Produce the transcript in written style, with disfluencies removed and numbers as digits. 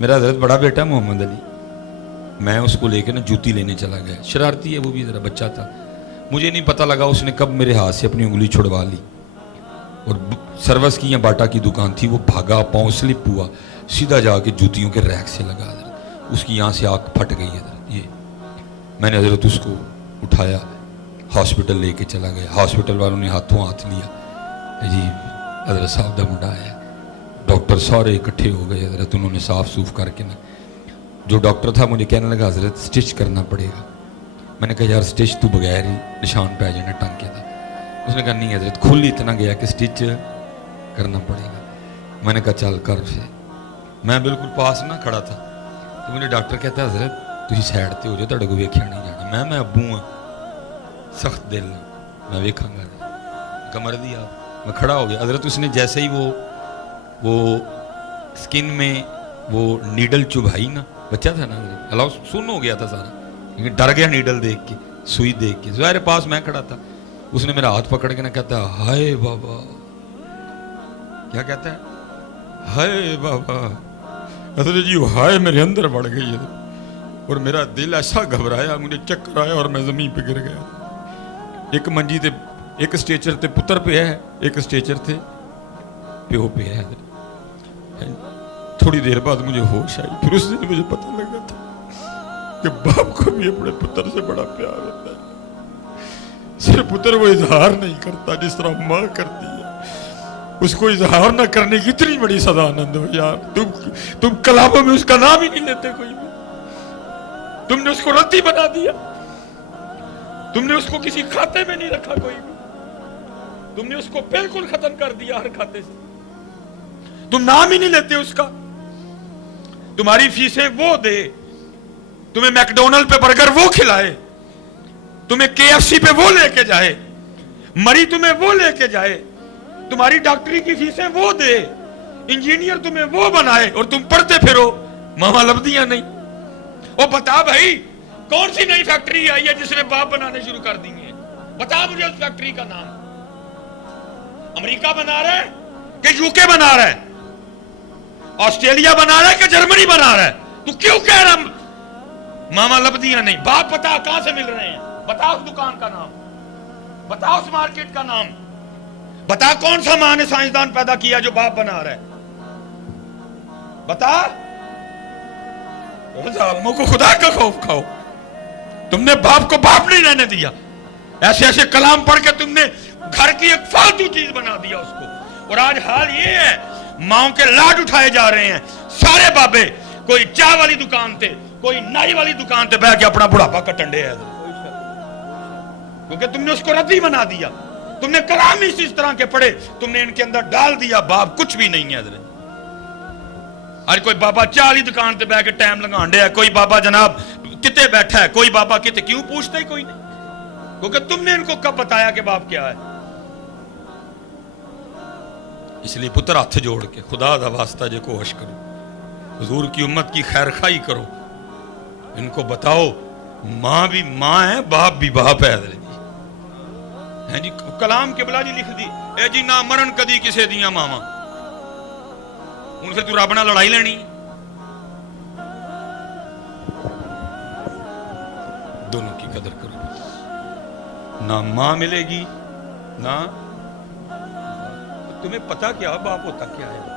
मेरा हजरत बड़ा बेटा मोहम्मद अली, मैं उसको लेकर ना जूती लेने चला गया। शरारती है वो भी, ज़रा बच्चा था। मुझे नहीं पता लगा उसने कब मेरे हाथ से अपनी उंगली छुड़वा ली और सर्वस की या बाटा की दुकान थी, वो भागा, पाँव स्लिप हुआ, सीधा जाके जूतियों के रैक से लगा। उसकी यहाँ से आँख फट गई है। ये मैंने हजरत उसको उठाया, हॉस्पिटल लेके चला गया। हॉस्पिटल वालों ने हाथों हाथ लिया, जी हजरत साहब दा मुंडा है। डॉक्टर सारे इकट्ठे हो गए हजरत, उन्होंने साफ सूफ करके ना, जो डॉक्टर था मुझे कहने लगा हजरत स्टिच करना पड़ेगा। मैंने कहा यार स्टिच तो बगैर ही निशान पै जाने टांके था। उसने कहा नहीं हजरत खुल ही इतना गया कि स्टिच करना पड़ेगा। मैंने कहा चल कर उसे। मैं बिल्कुल पास ना खड़ा था तो मुझे डॉक्टर कहता है हजरत तुम साइड ते हो जाओ, तुहाडे को वेख्या नहीं जाना। मैं अब्बू हाँ, सख्त दिल, मैं वेखांगा नहीं, कमर दी आप। मैं खड़ा हो गया हजरत। उसने जैसे ही वो स्किन में वो नीडल चुभाई ना, बच्चा था ना अलाउ सुन हो गया था सारा, लेकिन डर गया नीडल देख के, सुई देख के। ज़ाहिर पास मैं खड़ा था। उसने मेरा हाथ पकड़ के ना कहता है हाय बाबा, क्या कहता है, हाय बाबा। हजरत जी हाय मेरे अंदर बढ़ गई है और मेरा दिल ऐसा घबराया, मुझे चक्कर आया और मैं जमीन पे गिर गया। एक मंजी थे, एक स्ट्रेचर थे पुत्र पे है, एक स्ट्रेचर थे प्यो पे है। थोड़ी देर बाद मुझे होश आई। फिर उस दिन मुझे पता लगा था कि बाप को भी अपने पुत्र से बड़ा प्यार होता है। सिर्फ पुत्र वो इजहार नहीं करता जिस तरह माँ करती है, उसको इजहार न करने की इतनी बड़ी सजा आनंद हो यार। तुम कलामों में उसका नाम ही नहीं लेते कोई भी। तुमने उसको रद्दी बना दिया, तुमने उसको किसी खाते में नहीं रखा कोई भी, तुमने उसको बिल्कुल खत्म कर दिया हर खाते से। तुम नाम ही नहीं लेते उसका। तुम्हारी फीसें वो दे, तुम्हें मैकडोनल्ड पे बर्गर वो खिलाए, तुम्हें केएफसी पे वो लेके जाए, मरी तुम्हें वो लेके जाए, तुम्हारी डॉक्टरी की फीसें वो दे, इंजीनियर तुम्हें वो बनाए और तुम पढ़ते फिरो मामा लब्धियां नहीं। ओ बता भाई कौन सी नई फैक्ट्री आई है जिसने बाप बनाने शुरू कर दी है? बता मुझे उस फैक्ट्री का नाम। अमेरिका बना रहा है कि यूके बना रहा है, ऑस्ट्रेलिया बना रहा है कि जर्मनी बना रहा है? तू क्यों कह रहा मामा लब्धियां नहीं? बाप बता कहां से मिल रहे हैं? बता उस दुकान का नाम, बता उस मार्केट का नाम, बता कौन सा मां ने साइंसदान पैदा किया जो बाप बना रहा है? बता। जालिमों को खुदा का खौफ खाओ। तुमने बाप को बाप नहीं रहने दिया। ऐसे ऐसे कलाम पढ़ के तुमने घर की एक फालतू चीज बना दिया उसको। और आज हाल ये है, माओ के लाड उठाए जा रहे हैं सारे बाबे। कोई चाय वाली दुकान थे, कोई नाई वाली दुकान पे बैठ के अपना बुढ़ापा कटंडे है, क्योंकि तुमने उसको रद्दी बना दिया। तुमने कलाम ही इस तरह के पढ़े, तुमने इनके अंदर डाल दिया बाप कुछ भी नहीं है। आज कोई बाबा चाय वाली दुकान पे बैठ के टाइम लगांडे है, कोई बाबा जनाब किते बैठा है, कोई बाबा किते, क्यों पूछते ही कोई नहीं? क्योंकि तुमने इनको कब बताया कि बाप क्या है। इसलिए पुत्र हाथ जोड़ के खुदा दा वास्ता जे कोशिश करो, हुजूर की उम्मत की खैर खाई करो, इनको बताओ मां भी मां है, बाप भी बाप है। हैं जी कलाम के बला जी लिख दी ए जी ना मरण कदी किसे दियां मावा। हुण फिर तू रब नाल लड़ाई लेनी? दोनों की कदर करो। ना मां मिलेगी ना तुम्हें पता क्या बाप होता क्या है।